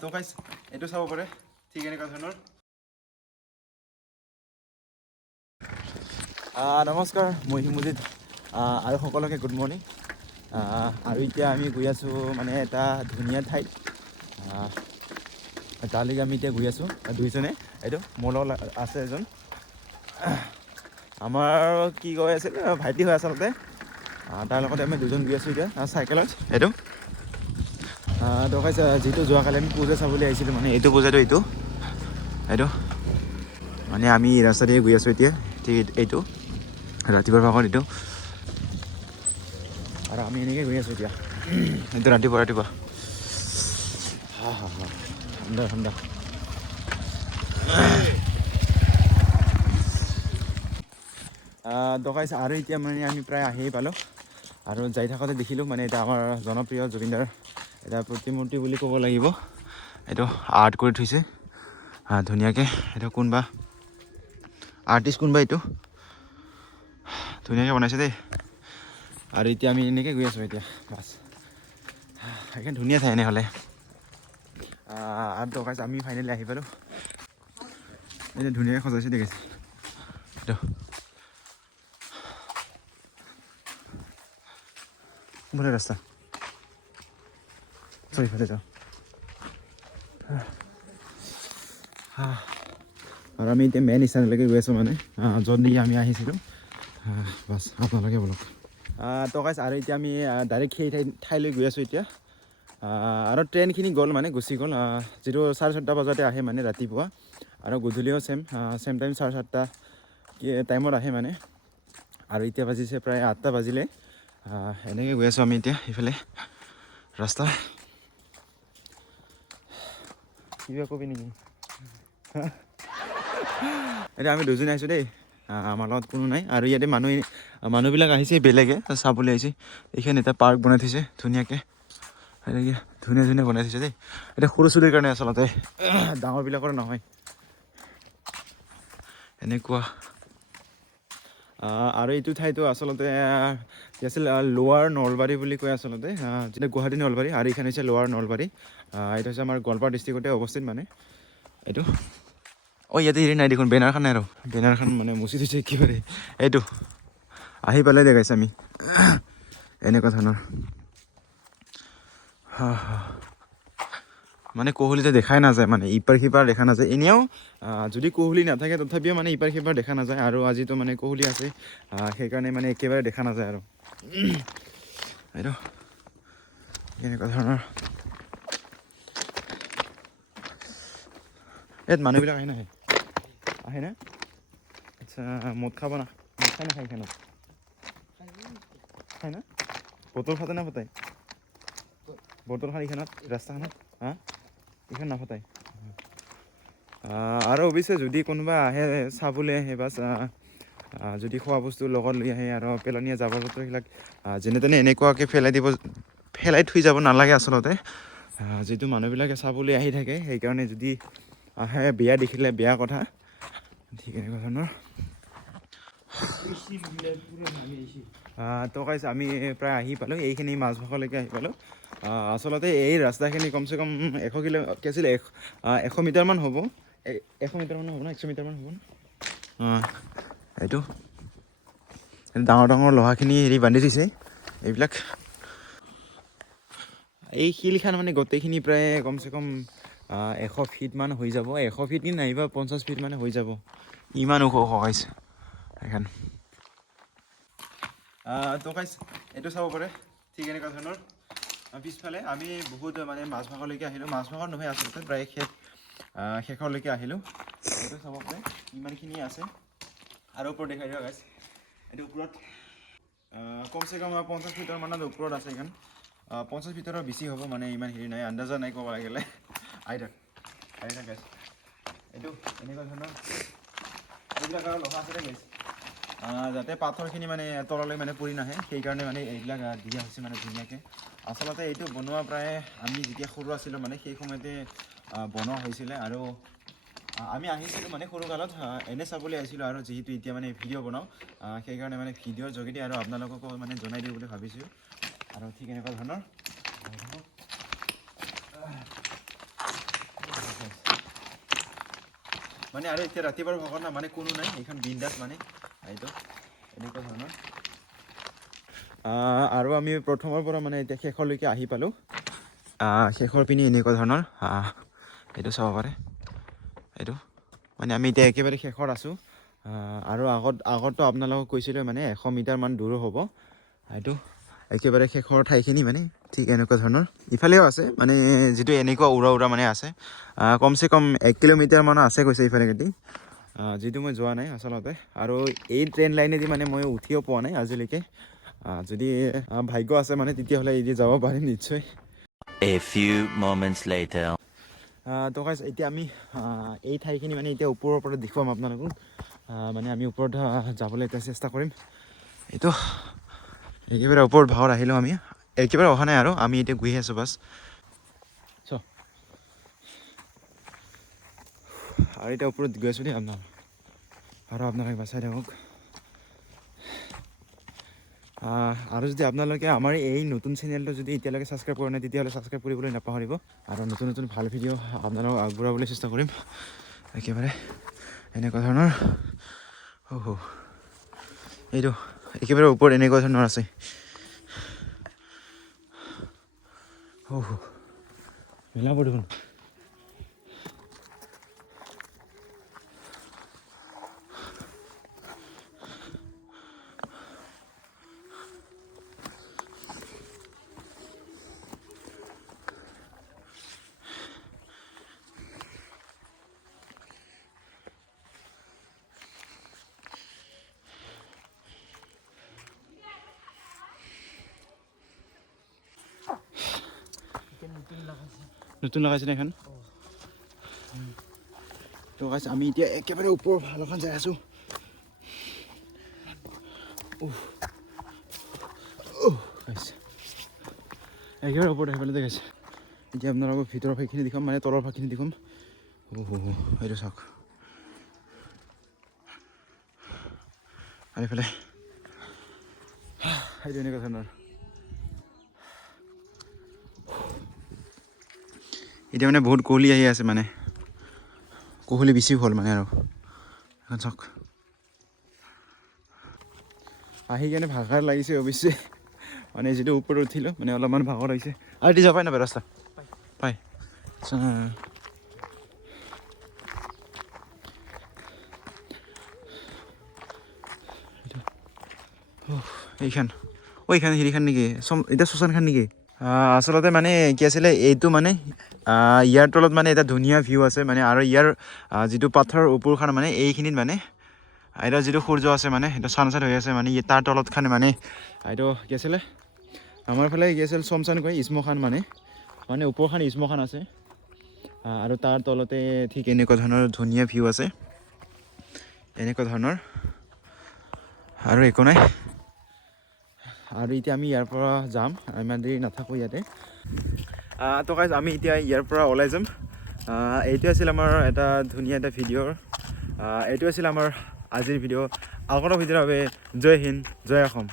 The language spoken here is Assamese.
তো গাইছ এইটো চাব পাৰে ঠিক এনেকুৱা ধৰণৰ। নমস্কাৰ, মই হিমজিত আৰু সকলোকে গুড মৰ্ণিং। আৰু এতিয়া আমি গৈ আছোঁ মানে এটা ধুনীয়া ঠাইত, তালৈকে আমি এতিয়া গৈ আছোঁ দুইজনে। এইটো মোৰ লগত আছে এজন আমাৰ কি কৈ আছিল ভাইটি হয় আচলতে, তাৰ লগতে আমি দুজন গৈ আছোঁ এতিয়া চাইকেলত। এইটো দৰকাইছে যিটো যোৱাকালি আমি পূজা চাবলৈ আহিছিলোঁ, মানে এইটো পূজাটো এইটো মানে আমি ৰাস্তা দিয়ে গৈ আছোঁ এতিয়া। এইটো ৰাতিপুৱাৰ ভাগত এইটো, আৰু আমি এনেকৈ গৈ আছোঁ এতিয়া। এইটো ৰাতিপুৱা ঠাণ্ডা ঠাণ্ডা। দৰকাইছে আৰু এতিয়া মানে আমি প্ৰায় আহিয়ে পালোঁ। আৰু যাই থাকোঁতে দেখিলোঁ মানে এতিয়া আমাৰ জনপ্ৰিয় জুবিনদাৰ এটা প্ৰতিমূৰ্তি বুলি ক'ব লাগিব। এইটো আৰ্ট কৰি থৈছে ধুনীয়াকৈ। এইটো কোনোবা আৰ্টিষ্ট, কোনোবা এইটো ধুনীয়াকৈ বনাইছে দেই। আৰু এতিয়া আমি এনেকৈ গৈ আছোঁ এতিয়া বাছ। সেইকাৰণে ধুনীয়া ঠাই এনেহ'লে। আৰু দৰকাইছে আমি ফাইনেলি আহি পালোঁ। এতিয়া ধুনীয়াকৈ সজাইছে দেখিছে এইটো। কোনফালে ৰাস্তা ইফালে যাওঁ। আৰু আমি এতিয়া মেইন স্থানলৈকে গৈ আছোঁ, মানে য'ত নেকি আমি আহিছিলোঁ। বাছ আপোনালোকে বলক। তো গাইছ আৰু এতিয়া আমি ডাইৰেক্ট সেই ঠাইলৈ গৈ আছোঁ এতিয়া। আৰু ট্ৰেইনখিনি গ'ল, মানে গুচি গ'ল। যিটো 4:30 বজাতে আহে মানে ৰাতিপুৱা, আৰু গধূলিও ছেম টাইম 7:30 টাইমত আহে মানে। আৰু এতিয়া বাজিছে প্ৰায় 8টা বাজিলে। এনেকৈ গৈ আছোঁ আমি এতিয়া সেইফালে ৰাস্তা। কিবা কবি নেকি? এতিয়া আমি দুজনে আহিছোঁ দেই, আমাৰ লগত কোনো নাই। আৰু ইয়াতে মানুহবিলাক আহিছে বেলেগে চাবলৈ আহিছে। এইখিনি এটা পাৰ্ক বনাই থৈছে ধুনীয়াকৈ, এনেকৈ ধুনীয়া বনাই থৈছে দেই। এতিয়া সৰু চুলিৰ কাৰণে আচলতে, ডাঙৰবিলাকৰ নহয় এনেকুৱা। আৰু এইটো ঠাইতো আচলতে কি আছিল, লোৱাৰ নলবাৰী বুলি কয় আচলতে, যেনে গুৱাহাটী নলবাৰী। আৰু এইখন হৈছে লোৱাৰ নলবাৰী। এইটো হৈছে আমাৰ গোৱালপাৰা ডিষ্ট্ৰিক্টতে অৱস্থিত মানে এইটো। ইয়াতে হেৰি নাই দেখোন, বেনাৰখন নাই, আৰু বেনাৰখন মানে মুচি থৈছে একেবাৰে। এইটো আহি পালে দেখাইছে আমি এনেকুৱা ধৰণৰ। মানে কুঁৱলীতে দেখাই নাযায়, মানে ইপাৰ সিপাৰ দেখা নাযায়। এনেও যদি কুঁৱলী নাথাকে তথাপিও মানে ইপাৰ সিপাৰ দেখা নাযায়। আৰু আজিতো মানে কুঁৱলী আছে, সেইকাৰণে মানে একেবাৰে দেখা নাযায় আৰু এইটো এনেকুৱা ধৰণৰ। ইয়াত মানুহবিলাক আহে না? আচ্ছা, মদ খাব না? মদ খাই নাখায় এখানত? খায় না? বটল ফাটে না ফাটাই? বটল খান এইখানত ৰাস্তাখনত এইখন নাফাটাই। আৰু অৱশ্যে যদি কোনোবা আহে চাবলৈ আহে, বা যদি খোৱা বস্তু লগত লৈ আহে, আৰু পেলনীয়া জাবৰ জোঁথৰ এইবিলাক যেনে তেনে এনেকুৱাকৈ পেলাই থৈ যাব নালাগে আচলতে। যিটো মানুহবিলাকে চাবলৈ আহি থাকে, সেইকাৰণে যদি আহে, বেয়া দেখিলে বেয়া কথা, ঠিক এনেকুৱা ধৰণৰ। তো গাইছ আমি প্ৰায় আহি পালোঁ, এইখিনি মাজভাগলৈকে আহি পালোঁ। আচলতে এই ৰাস্তাখিনি কমচে কম 100 মিটাৰমান হ'ব। 100 মিটাৰমান হ'ব ন? 100 মিটাৰমান হ'ব ন? এইটো ডাঙৰ লোহাখিনি হেৰি বান্ধি দিছে এইবিলাক। এই শিলখান মানে গোটেইখিনি প্ৰায় কমচে কম 100 ফিটমান হৈ যাব। 100 ফিট নাইবা 50 ফিট মানে হৈ যাব, ইমান ওখ গাইছে এইখন। তো গাইছ এইটো চাব পাৰে ঠিক এনেকুৱা ধৰণৰ। পিছফালে আমি বহুত মানে মাজভাগলৈকে আহিলোঁ, মাজভাগত নহয় আচলতে প্ৰায় শেষলৈকে আহিলোঁ। এইটো চাব পাৰে ইমানখিনি আছে। আৰু ওপৰত দেখাই দিয়ক গাইছ, এইটো ওপৰত কমচে কম 50 ফিটৰ মানৰ ওপৰত আছে এইখন। 50 ফিটৰৰ বেছি হ'ব, মানে ইমান হেৰি নাই, আন্দাজা নাই ক'ব লাগিলে। আহি থাক গাইছ, এইটো এনেকুৱা ধৰণৰ। এইবিলাক আৰু লোহা আছে গাইছ, যাতে পাথৰখিনি মানে তললৈ মানে পৰি নাহে, সেইকাৰণে মানে এইবিলাক দিয়া হৈছে মানে ধুনীয়াকৈ। আচলতে এইটো বনোৱা প্ৰায় আমি যেতিয়া সৰু আছিলোঁ মানে সেই সময়তে বনোৱা হৈছিলে। আৰু আমি আহিছিলোঁ মানে সৰু কালত এনে চাবলৈ আহিছিলোঁ। আৰু যিহেতু এতিয়া মানে ভিডিঅ' বনাওঁ, সেইকাৰণে মানে ভিডিঅ'ৰ যোগেদি আৰু আপোনালোককো মানে জনাই দিওঁ বুলি ভাবিছোঁ। আৰু ঠিক এনেকুৱা ধৰণৰ মানে আৰু এতিয়া ৰাতিপুৱাৰ ভাগত না মানে কোনো নাই এইখন বিন্দাছ মানে এইটো এনেকুৱা ধৰণৰ আৰু আমি প্ৰথমৰ পৰা মানে এতিয়া শেষলৈকে আহি পালোঁ শেষৰ পিনি এনেকুৱা ধৰণৰ এইটো চাব পাৰে এইটো মানে আমি এতিয়া একেবাৰে শেষত আছোঁ আৰু আগততো আপোনালোকক কৈছিলোঁ মানে 100 মিটাৰমান দূৰ হ'ব এইটো একেবাৰে শেষৰ ঠাইখিনি মানে ঠিক এনেকুৱা ধৰণৰ ইফালেও আছে মানে যিটো এনেকুৱা উৰা মানে আছে কমচে কম 1 কিলোমিটাৰমান আছে কৈছে ইফালেদি যিটো মই যোৱা নাই আচলতে আৰু এই ট্ৰেইন লাইনেদি মানে মই উঠিও পোৱা নাই আজিলৈকে যদি ভাগ্য আছে মানে তেতিয়াহ'লে এদি যাব পাৰিম নিশ্চয় A few moments later তো গাইছ এতিয়া আমি এই ঠাইখিনি মানে এতিয়া ওপৰৰ পৰা দেখুৱাম আপোনালোকক মানে আমি ওপৰত যাবলৈ এতিয়া চেষ্টা কৰিম এইটো একেবাৰে ওপৰত ভাগত আহিলোঁ আমি একেবাৰে অহা নাই আৰু আমি এতিয়া গৈ আছোঁ বাছ আৰু এতিয়া ওপৰত গৈ আছোঁ দেই আৰু আপোনালোকে বাচাই থাকক আৰু যদি আপোনালোকে আমাৰ এই নতুন চেনেলটো যদি এতিয়ালৈকে ছাবস্ক্ৰাইব কৰা নাই তেতিয়াহ'লে ছাবস্ক্ৰাইব কৰিবলৈ নাপাহৰিব আৰু নতুন ভাল ভিডিঅ' আপোনালোকক আগবঢ়াবলৈ চেষ্টা কৰিম একেবাৰে এনেকুৱা ধৰণৰ এইটো একেবাৰে ওপৰত এনেকুৱা ধৰণৰ আছে মিলাব দেখোন নতুন লগাইছে এখন তো গাইছ আমি এতিয়া একেবাৰে ওপৰৰ ভালখন যাই আছোঁ একেবাৰে ওপৰত আহিবলৈ দেখাইছে এতিয়া আপোনালোকক ভিতৰৰ ভাগখিনি দেখাম মানে তলৰ ভাগখিনি দেখাম এইটো চাওক আৰু এইফালে সেইটো এনেকুৱা ধৰণৰ এতিয়া মানে বহুত কুঁৱলী আহি আছে মানে কুঁৱলী বেছি হ'ল মানে আৰু এখন চাওক আহি কেনে ভাগৰ লাগিছে অৱশ্যে মানে যিটো ওপৰত উঠিলোঁ মানে অলপমান ভাগৰ লাগিছে আৰু এতিয়া যাব পাই নাপায় ৰাস্তা পাই এইখান এইখান হেৰিখান নেকি এতিয়া শ্মশানখান নেকি আচলতে মানে কি আছিলে এইটো মানে ইয়াৰ তলত মানে এটা ধুনীয়া ভিউ আছে মানে আৰু ইয়াৰ যিটো পাথৰৰ ওপৰখন মানে এইখিনিত মানে এতিয়া যিটো সূৰ্য আছে মানে সেইটো চানচেট হৈ আছে মানে তাৰ তলত খান মানে এইটো কি আছিলে আমাৰ ফালে কি আছিল শ্মশান কয় শ্মশান মানে ওপৰখান শ্মশান আছে আৰু তাৰ তলতে ঠিক এনেকুৱা ধৰণৰ ধুনীয়া ভিউ আছে এনেকুৱা ধৰণৰ আৰু একো নাই আৰু এতিয়া আমি ইয়াৰ পৰা যাম ইমান দেৰি নাথাকোঁ ইয়াতে তো গাইজ আমি এতিয়া ইয়াৰ পৰা ওলাই যাম এইটো আছিল আমাৰ এটা ধুনীয়া এটা ভিডিঅ'ৰ এইটো আছিল আমাৰ আজিৰ ভিডিঅ' আগৰ ভিডিঅ'ৰ বাবে জয় হিন্দ জয় অসম